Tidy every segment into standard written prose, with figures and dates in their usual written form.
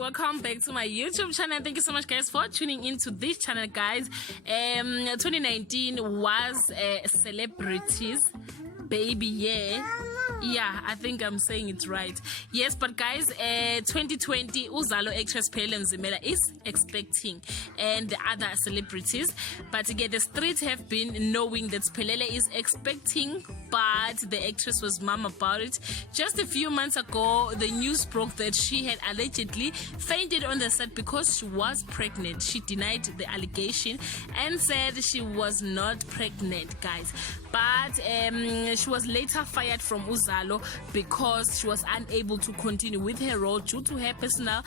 welcome back to my YouTube channel. Thank you so much, guys, for tuning into this channel, guys. 2019 was celebrities baby year. Yeah, I think I'm saying it right. Yes, but guys, 2020 Uzalo actress Pelé Mzimela is expecting, and the other celebrities. But again, the streets have been knowing that Pelele is expecting, but the actress was mum about it. Just a few months ago, the news broke that she had allegedly fainted on the set because she was pregnant. She denied the allegation and said she was not pregnant, guys. But she was later fired from Uzalo because she was unable to continue with her role due to her personal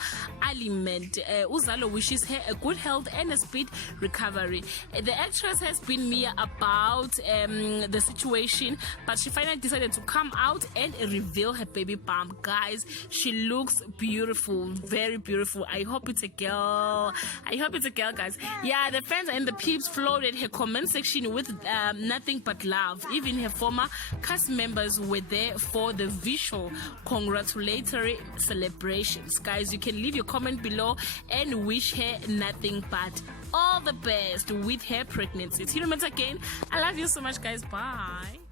ailment. Uzalo wishes her a good health and a speed recovery. The actress has been mere about the situation, but she finally decided to come out and reveal her baby bump. Guys, she looks beautiful, very beautiful. I hope it's a girl. I hope it's a girl, guys. Yeah, the fans and the peeps flooded her comment section with nothing but love. Even her former cast members were there for the visual congratulatory celebrations. Guys, you can leave your comment below and wish her nothing but all the best with her pregnancy. Till we meet again, I love you so much, guys. Bye.